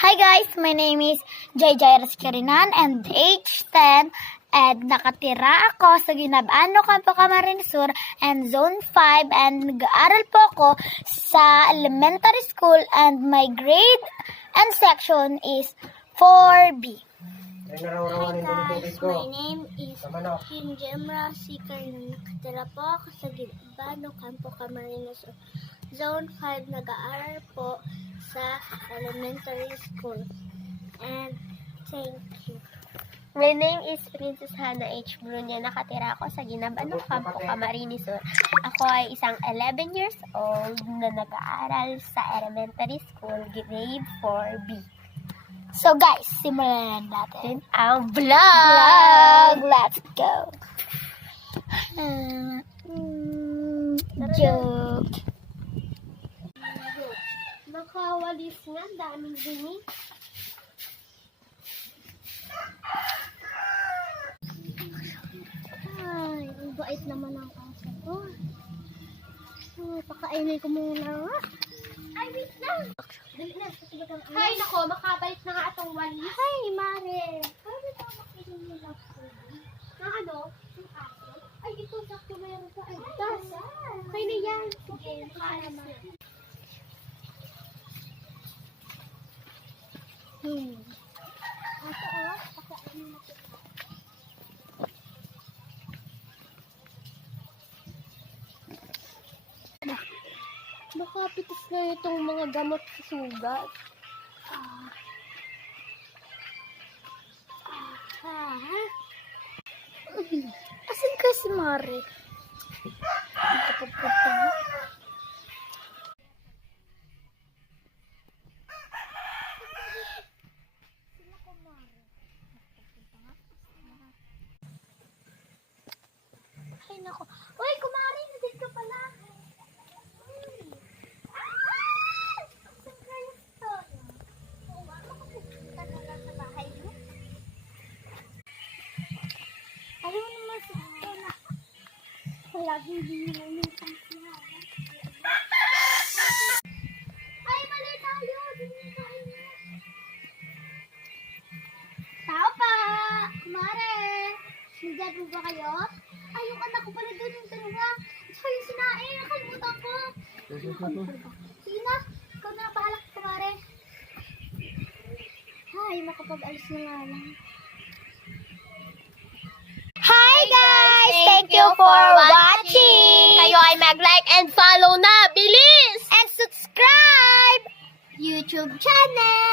Hi guys, my name is JJ Raskarinan and age 10 and nakatira ako sa Ginabano, Campo Camarines Sur and Zone 5 and nag-aaral po ako sa elementary school and my grade and section is 4B. Hi guys, my name is Hinjemra Sikar. Nakatira po ako sa Ginabano, Campo Camarines Sur. Zone 5, nag-aaral po sa elementary school. And thank you. My name is Princess Hannah H. Brunya. Nakatira ako sa Ginabano, Campo Camarines Sur. Ako ay isang 11 years old na nag-aaral sa elementary school, grade 4B. So guys, simulan natin Ang vlog! Let's go! Joke. Nakawalis nga, daming dumi. Ay, ang bait naman ang kaso ko. Pakainin ko muna. Ay, wait lang! Dali na, Hay, nako, makabalik na nga atong walis. Hay, Mare! Paano ito makinig nila po? Na ano? Yung aso? Ay, ito, sakto mayroon sa agdas. Okay na yan. Sige, makaalam na. Aso, pakainin na kita. Makapitas na itong mga gamot sa sugat. Asan ka si Mare? Nakapagpunta mo? Ay, nako. Uy, kumari, nandito ka pala. Alam mo naman sa ito na palagi hindi nila yung pansiyahan. Ay, mali tayo! Hindi tayo na. Tao pa! Kumare! Nandiyan po ba kayo? Ay, yung anak ko pala doon, yung dalawa. Tsaka yung sinain, nakalimutan ko. Sige na, ikaw na bahala ka, kumare. Ay, makapag-alis na nga lang. Hi guys! Thank you for watching! Kayo ay mag-like and follow na! Bilis! And subscribe! YouTube channel!